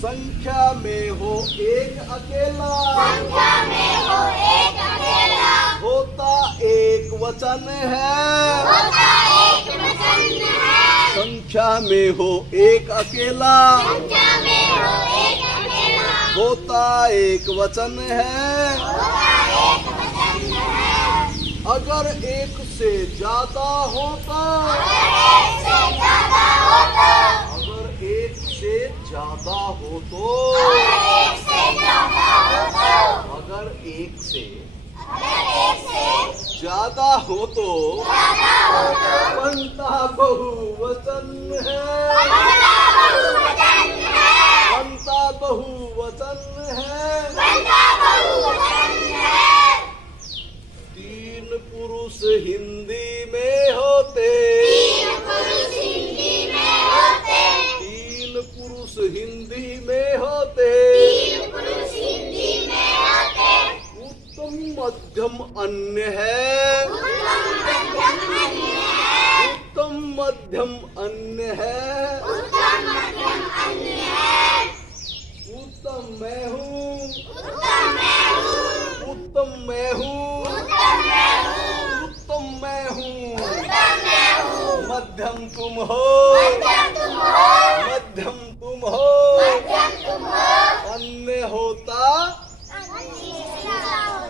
संख्या में हो एक अकेला, संख्या में हो एक अकेला, होता एक वचन है, होता एक वचन है। संख्या में हो एक अकेला, संख्या में हो एक अकेला, होता एक वचन है। होता एक वचन है। अगर एक से ज्यादा हो तो, एक से ज्यादा हो तो, अगर एक से ज्यादा हो तो, एक से ज्यादा हो तो, अगर एक से एक से ज्यादा हो तो ज्यादा हो तो, बनता बहुवचन है, बनता बहुवचन है, बनता बहुवचन है। बनता बहुवचन है। तीन पुरुष हिंदी में होते, तीन पुरुष हिंदी में होते, तीन पुरुष हिंदी में होते, तीन पुरुष हिंदी में होते, उत्तम मध्यम अन्य है, उत्तम मध्यम अन्य है, उत्तम मध्यम अन्य है। उत्तम मध्यम अन्य है। उत्तम मैं हूँ, उत्तम मैं हूँ, उत्तम मैं हूँ, उत्तम मैं हूँ, उत्तम मैं हूँ। उत्तम मैं हूँ, मध्यम तुम हो, मध्यम तुम हो, मध्यम तुम हो। मध्यम तुम हो। अन्य होता,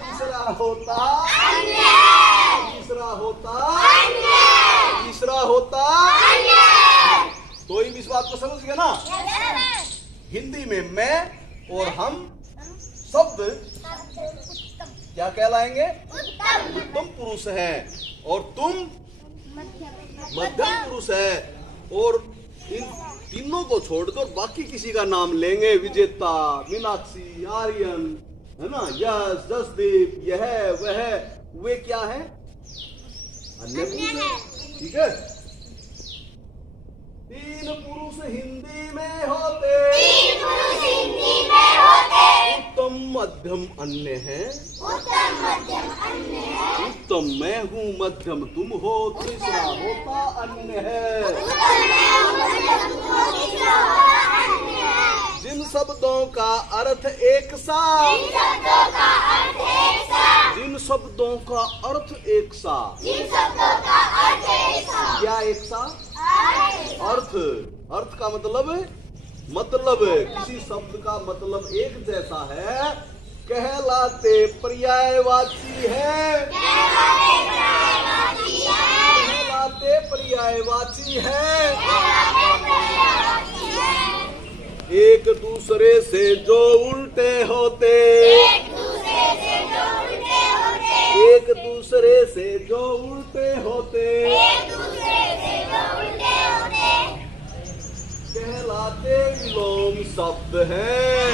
तीसरा होता, अन्य, तीसरा होता, अन्य, तीसरा होता। अन्य। तो ही इस बात को समझ गया ना। हिंदी में मैं और हम शब्द क्या कहलाएंगे? उत्तम पुरुष है और तुम मध्यम पुरुष है। और इन तीनों को छोड़कर बाकी किसी का नाम लेंगे, विजेता, मीनाक्षी, आर्यन, है ना, यश, जसदीप, यह वह, वे क्या है? अन्य पुरुष है। ठीक है। तीन पुरुष हिंदी में होते, तीन पुरुष हिंदी में होते, उत्तम मध्यम अन्य है, उत्तम मध्यम अन्य है, उत्तम मैं हूँ, मध्यम तुम हो, तीसरा होता अन्य है। उत्तम मैं हूँ, मध्यम तुम हो, तीसरा होता अन्य है। जिन शब्दों का अर्थ एक सा, जिन शब्दों का अर्थ एक सा, जिन शब्दों का अर्थ एक सा, जिन शब्दों का अर्थ एक सा, क्या एक सा? अर्थ, अर्थ का मतलब किसी शब्द का मतलब एक जैसा है, कहलाते पर्यायवाची है, कहलाते पर्यायवाची है। एक दूसरे से जो उल्टे होते, एक दूसरे से जो उल्टे होते, एक दूसरे से जो उल्टे होते, एक दूसरे से जो उल्टे होते, कहलाते विलोम शब्द हैं।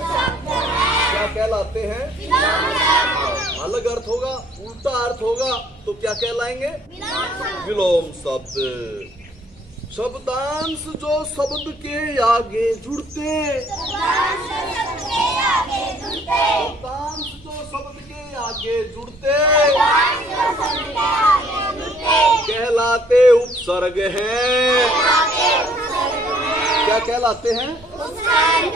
शब्द है, क्या कहलाते हैं? विलोम शब्द, अलग अर्थ होगा, उल्टा अर्थ होगा तो क्या कहलाएंगे? विलोम शब्द, विलोम शब्द। शब्दांश जो शब्द के आगे जुड़ते, शब्दांश के आगे जुड़ते, शब्दांश जो शब्द के आगे जुड़ते, शब्दांश जो शब्द के आगे जुड़ते, कहलाते उपसर्ग हैं। क्या कहलाते हैं? उपसर्ग।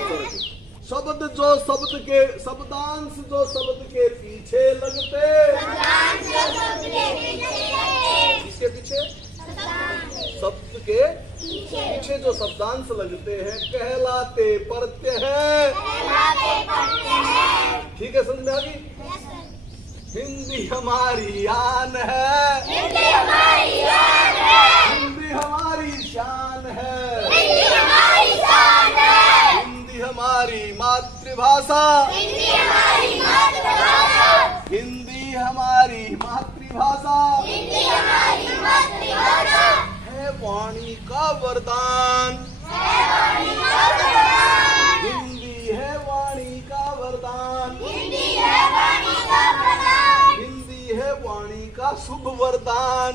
शब्द जो शब्द के, शब्दांश जो शब्द के पीछे लगते, शब्दांश जो शब्द के पीछे लगते, किसके पीछे? शब्द के पीछे जो शब्दांश लगते हैं कहलाते प्रत्यय हैं। कहलाते प्रत्यय हैं। ठीक है, समझ में आ गई? हिंदी हमारी आन है, हिंदी हमारी शान है, हिंदी हमारी शान है, हिंदी हमारी शान है, हिंदी हमारी मातृभाषा, हिंदी हमारी मातृभाषा, हिंदी हमारी मातृभाषा हिंदी हमारी मातृभाषा, है वाणी का वरदान, है वाणी का वरदान, हिंदी है वाणी का वरदान, हिंदी है वाणी का वरदान, हिंदी है वाणी का शुभ वरदान।